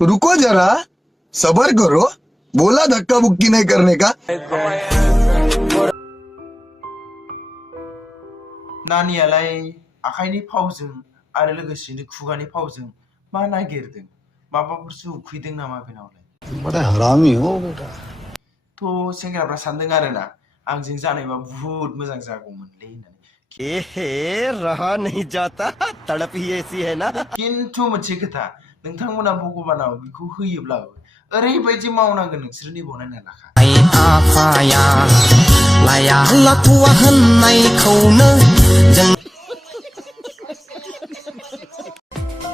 रुको जरा सबर करो बोला धक्का बुक्की नहीं करने का नानियालाय आखाइनि फावजों आरो लोगोसेनो खुगानि फावजों मा नागिरदों माबाफोरसो उखैदों नामा बेनावलाय बड़ा हरामी हो बेटा तो सेंग्राफ्रा सानदों आरोना आंजों जानायबा बुहुत मोजां जागौमोनलै होननानै एहे रहा नहीं जाता तड़प ही ऐसी है ना खिन्थु मोनसे खोथा नोंथांमोना भगबानाव बेखौ होयोब्लाबो ओरैबायदि मावनांगोन नोंसोर नैबाव नायना लाखा आफाया लाया लाथुवा होननायखौनो जों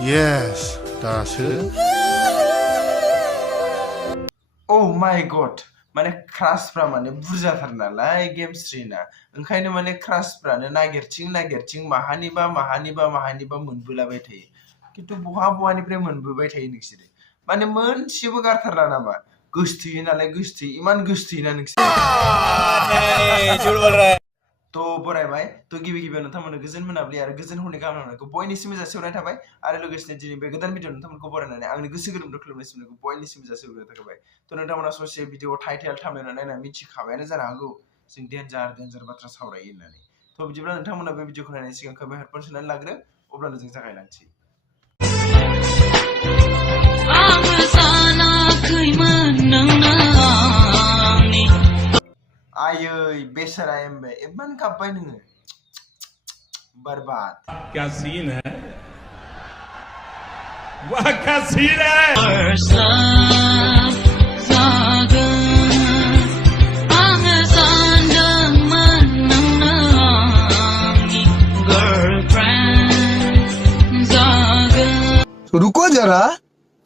यस दासो Oh my god माने क्रासफ्रा माने बुरजाथार नालाय गेम स्ट्रीना ओंखायनो माने क्रासफ्रानो नागिरथिं माहानिबा मोनबोलाबाय थायो खिन्थु बहानिफ्राय मोनबोबाय थायो नोंसोरो माने मोनसेबो गारथारला नामा गोसथोयो नालाय गोसथोयो इमान गोसथोयोना नोंसोर तो बरायबाय तो गिबियाव नोंथांमोननो गोजोन मोनाबिलि आरो गोजोन हरनि गाहाम हामलायनायखौ बयनिसिमबो जासिहरनाय थाबाय आरो लोगोसेनो दिनै बे गोदान भिडिअ नोंथांमोनखौ बरायनानै आंनि गोसो गोरबोनिफ्राय खुलुमनाय सिमनायखौ बयनिसिमबो जासिहरनाय थाबाय तो नोंथांमोना ससे भिडिअ टाइटेल थाम्बनेल नायनानै मिथिखाबायानो जानो हागौ जों डेन्जार बाथ्रा सावरायो होननानै तो बिदिब्ला नोंथांमोना बे भिडिअखौ नायनायनि सिगां खोमायाव हेडफोन सोनानै लाग्रो अब्लानो जों जागायलांसै आयै बेसरा एम्बे इमान गाबबाय नोङो बर्बाद क्या सीन है वाह क्या सीन है रुको जरा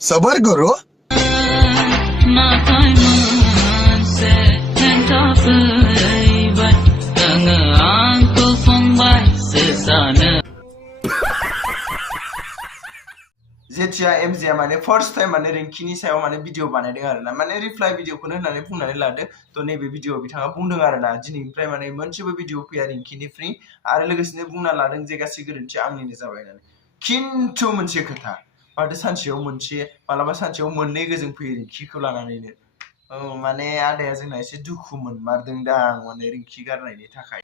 सबर करो जेथिया एमजेआ माने फर्स्ट टाइम माने रिंकिनि सायाव माने भिडिअ बानायदों आरोना माने रिप्लाइ भिडिअखौनो होननानै बुंनानै लादो तो नैबे भिडिअ बिथाङा बुंदों आरोना दिनैनिफ्राय माने मोनसेबो भिडिअ फैया रिंकिनि फ्रि आरो लोगोसेनो बुंना लादों जे गासै गोरोन्थि आंनिनो जाबाय होननानै खिन्थु मोनसे खोथा माथो सानसेयाव मोनसे मालाबा सानसेयाव मोननै गोजों फैयो रिंकिखौ लानानैनो औ माने आदाया जोंना एसे दुखु मोनमारदों दां माने रिंकि गारनायनि थाखाय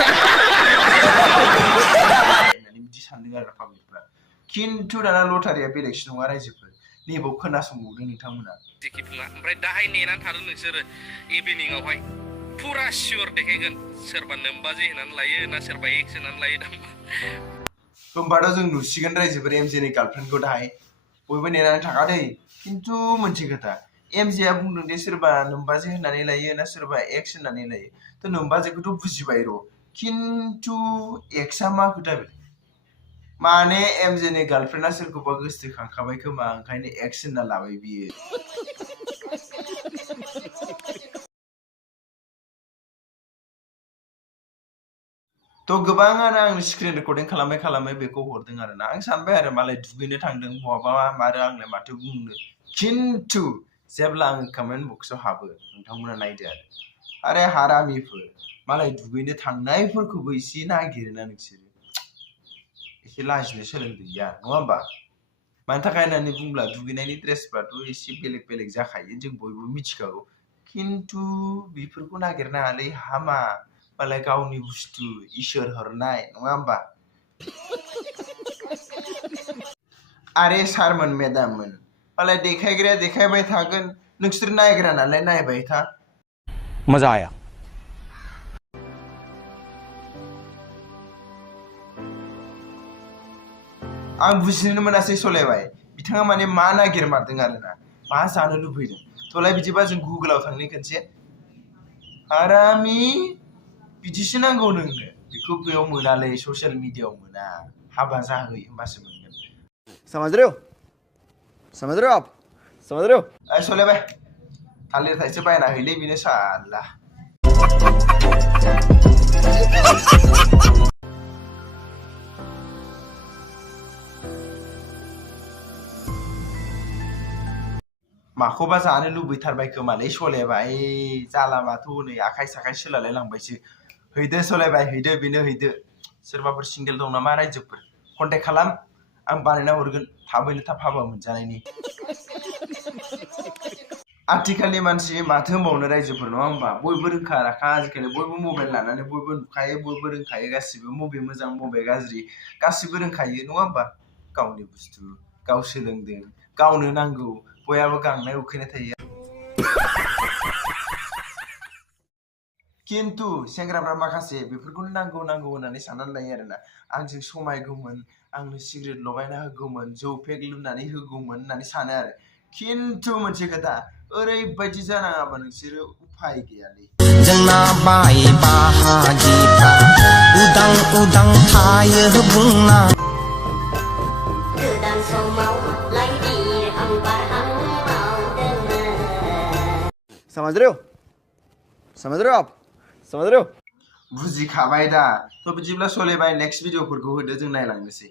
होननानै बिदि सानदों आरो पाब्लिकफ्रा खिन्थु दाना लटारिया बेलेगसो नङा रायजोफोर नैबाव खोनासंबावदों नोंथांमोना जेखि बुङा ओमफ्राय दाहाय नेनानै थादो नोंसोरो इभिनिंआवहाय फुरा सियर देखायगोन सोरबा नोमबाजै होनानै लायो ना सोरबा एक्स होनानै लायो होमबाथ' जों नुसिगोन रायजोफोर एमजेनि गार्लफ्रेन्डखौ दाहाय बयबो नेनानै थाखा दै खिन्थु मोनसे खोथा एमजेआ बुंदों दे सोरबा नोमबाजै होननानै लायो ना सोरबा एक्स होननानै लायो तो नोमबाजैखौथ' बुजिबाय र' खिन्थु एक्सआ मा खोथा बे माने एमजेनि गार्लफ्रेन्डआ सोरखौबा गोसोखांखाबाय खोमा ओंखायनो एक्स होनना लाबाय बियो तो गोबाङानो आंनि स्क्रिन रेकर्डिं खालामै बेखौ हरदों आरोना आं सानबाय आरो मालाय दुगैनो थांदों बहाबा आरो आंलाय माथो बुंनो खिन्थु जेब्ला आं कमेन्ट बक्सआव हाबो नोंथांमोना नायदो आरो हारामिफोर मालाय दुगैनो थांनायफोरखौबो एसे नागिरोना नोंसोरो एसे लाजिनो सोलोंदोंया नङा होमबा मानि थाखाय होननानै बुंब्ला दुगैनायनि ड्रेसफ्राथ' एसे बेलेग जाखायो जों बयबो मिथिखागौ खिन्थु बेफोरखौ नागिरनाङालै हामा मालाय गावनि बुस्थु इसोर हरनाय नङा होमबा आरे सारमोन मेदाममोन मालाय देखायग्राया देखायबाय थागोन नोंसोर नायग्रा नालाय नायबाय था मजा आया आं बुजिनो मोनासै सलायबाय बिथाङा माने मा नागिरमारदों आरोना मा जानो लुबैदों तलाय बिदिबा जों गुगोलाव थांनि खनसे हारामि बिदिसो नांगौ नोंनो बेखौ बेयाव मोनालै ससियेल मिडियायाव मोना हाबा जाहै होमबासो मोनगोन समझ रहे हो आप समझ रहे हो सलायबाय थालिर थाइसे बायना हैलै बेनो साला माखौबा जानो लुबैथारबाय खोमालै सलायबाय जाला माथो नै आखाइ साखाइ सोलालाय लांबायसो हैदो सलायबाय हैदो बेनो हैदो सोरबाफोर सिंगेल दं नामा रायजोफोर कन्टेक्ट खालाम आं बानायना हरगोन थाबैनो थाब हाबा मोनजानायनि आथिखालनि मानसि माथो होनबावनो रायजोफोर नङा होमबा बयबो रोंखा राखा आजिखालि बयबो मबाइल लानानै बयबो नुखायो बयबो रोंखायो गासिबो मबे मोजां मबे गाज्रि गासिबो रोंखायो नङा होमबा गावनि बुस्थु गाव सोलोंदों गावनो नांगौ बयहाबो गांनाय उखैनाय थायो खिन्थु सेंग्राफ्रा माखासे बेफोरखौनो नांगौ नांगौ होननानै साननानै लायो आरोना आंजों समायगौमोन आंनो सिगारेट लगायना होगौमोन जौ पेक लुनानै होगौमोन होननानै सानो आरो खिन्थु मोनसे खोथा ओरैबायदि जानाङाबा नोंसोरो उफाय गैयालै जोंना बाय बाहागिफ्रा उदां उदां थायो बुंना गोदान समाव लाइदि हांबार हांबावदों समझ रहे हो आप समझ रहे हो बुजिखाबाय दा थ' बिदिब्ला सलेबाय नेक्स्ट भिडिअफोरखौ होदो जों नायलांनोसै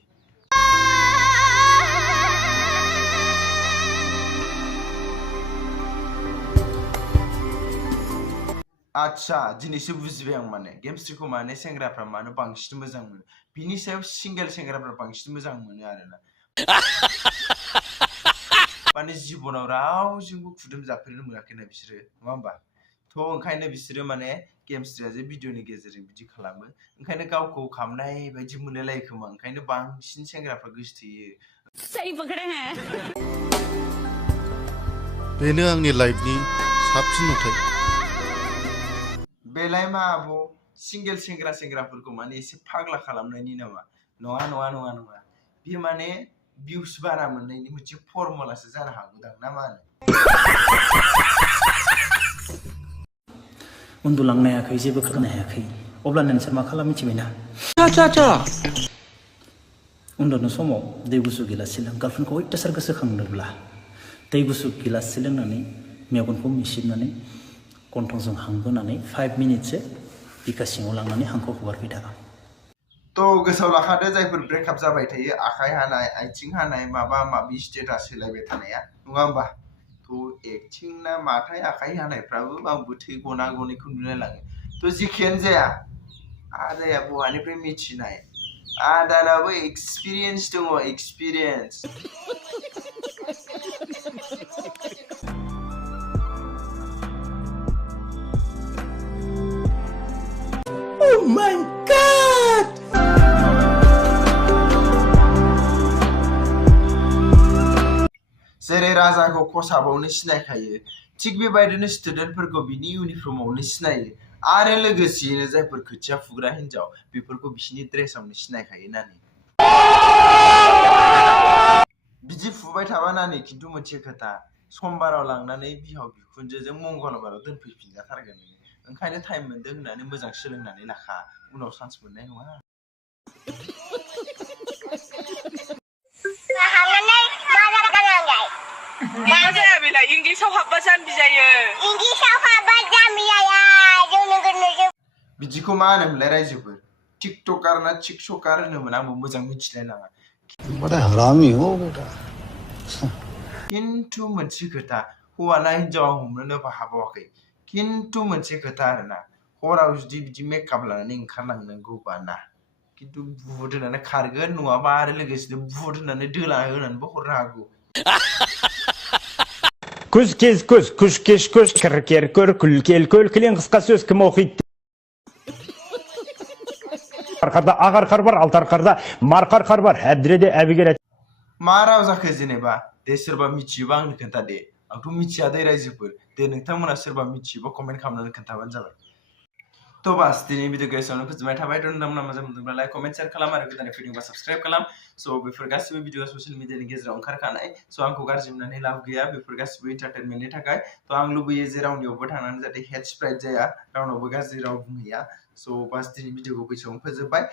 आच्छा दिनैसो बुजिबाय आं माने गेमस्ट्रिखौ माने सेंग्राफ्रा मानो बांसिन मोजां मोनो बिनि सायाव सिंगेल सेंग्राफ्रा बांसिन मोजां मोनो आरोना माने जिबनाव रावजोंबो खुदुम जाफेरनो मोनाखैना बिसोरो नङा होमबा थ' ओंखायनो बिसोरो माने गेमस्ट्रिया जे भिडिअनि गेजेरजों बिदि खालामो ओंखायनो गावखौ खामनाय बायदि मोनलायलायो खोमा ओंखायनो बांसिन सेंग्राफ्रा गोसोथोयो सही पकड़े हैं बेनो आंनि लाइफनि साबसिन नुथाय बेलाय मा आब' सिंगेल सेंग्राफोरखौ माने एसे फाग्ला खालामनायनि नामा नङा नङा नङा नङा बियो माने भिउस बारा मोननायनि मोनसे फर्मुलासो जानो हागौदां ना मा होनो उन्दुलांनो हायाखै जेबो खालामनो हायाखै अब्ला नोंसोर मा खालाम मिथिबायना उन्दुनो समाव दै गुसु गिलाससे लों गार्लफ्रेन्डखौ अयथासार गोसोखांदोंब्ला दै गुसु गिलाससे लोंनानै मेगनखौ मिसिबनानै गन्थंजों हां बोनानै 5 मिनिटसो बिखा सिङाव लांनानै हांखौ हगारबाय था थ' गोसोआव लाखादो जायफोर ब्रेकआप जाबाय थायो आखाइ हानाय आथिं हानाय माबा माबि स्टेटास होलायबाय थानाया नङा होमबा थ' एक्टिं ना माथाय आखाइ हानायफ्राबो आंबो थै गना गनायखौ नुलायलाङो थ' जेखियानो जाया आदाया बहानिफ्राय मिथिनाय आदानाबो एक्सपिरियेन्स दङ एक्सपिरियेन्स Oh my God! जेरै राजाखौ खसाबावनो सिनायखायो थिग बेबायदिनो स्टुडेन्टफोरखौ बिनि इउनिफर्मावनो सिनायो आरो लोगोसेयैनो जायफोर खोथिया फुग्रा हिन्जाव बेफोरखौ बिसिनि ड्रेसावनो सिनायखायो नानि बिदि फुबाय थाबा नानि खिन्थु मोनसे खोथा समबाराव लांनानै बिहाव बिखुनजोजों मंगलबाराव दोनफैफिनजाथारगोन नोङो ओंखायनो टाइम मोनदों होननानै मोजां सोलोंनानै लाखा उनाव चान्स मोननाय नङा मा जाया बेलाय इंलिसाव हाबबा जाम्बि जायो बिदिखौ मा होनोमोनलाय रायजोफोर टिकटकार ना टिकटकार होनोमोन आंबो मोजां मिथिलायलाङा बड़ा हरामी हो बेटा खिन्थु मोनसे खोथा हौवा ना हिन्जावा हमनोनो हाबावाखै खिन्थु मोनसे खोथा आरोना हराव जुदि बिदि मेकआप लानानै ओंखारलांनांगौबा ना खिन्थु बुहुद होनानै खारगोन नङाबा आरो लोगोसेनो बुहुद होनानै दोला होनानैबो हरनो हागौ Күз кез күз, күш кеш күш, кір көр, күл кел көл, кілең қысқа сөз кім оқиды? Арқарда ағар қар бар, алтар қарда марқар қар бар, әбдіреде әбігер मा राव जाखो जेनेबा दे सोरबा मिथियोबा आंनो खोन्था दे आंथ' मिथिया दे रायजोफोर दे नोंथांमोना सोरबा मिथियोबा कमेन्ट खालामनानै खोन्थाबानो जाबाय थ' बास दिनै भिडिअखौ एसेयावनो फोजोबनाय थाबाय थ' नोंथांमोना मोजां मोनदोंब्ला लाइक कमेन्ट शेयार खालाम आरो गोदानै फैदोंबा साबस्क्राइब खालाम स' बेफोर गासिबो भिडिअआ ससियेल मिडियानि गेजेराव ओंखारखानाय स' आंखौ गाज्रि मोननानै लाब गैया बेफोर गासिबो एन्टारटेनमेन्टनि थाखाय थ' आं लुबैयो जे रावनियावबो थांनानै जाहाथे हेड स्प्रेड जाया रावनावबो गाज्रि राव बुंहैया स' बास दिनै भिडिअखौ बेसेबां फोजोबबाय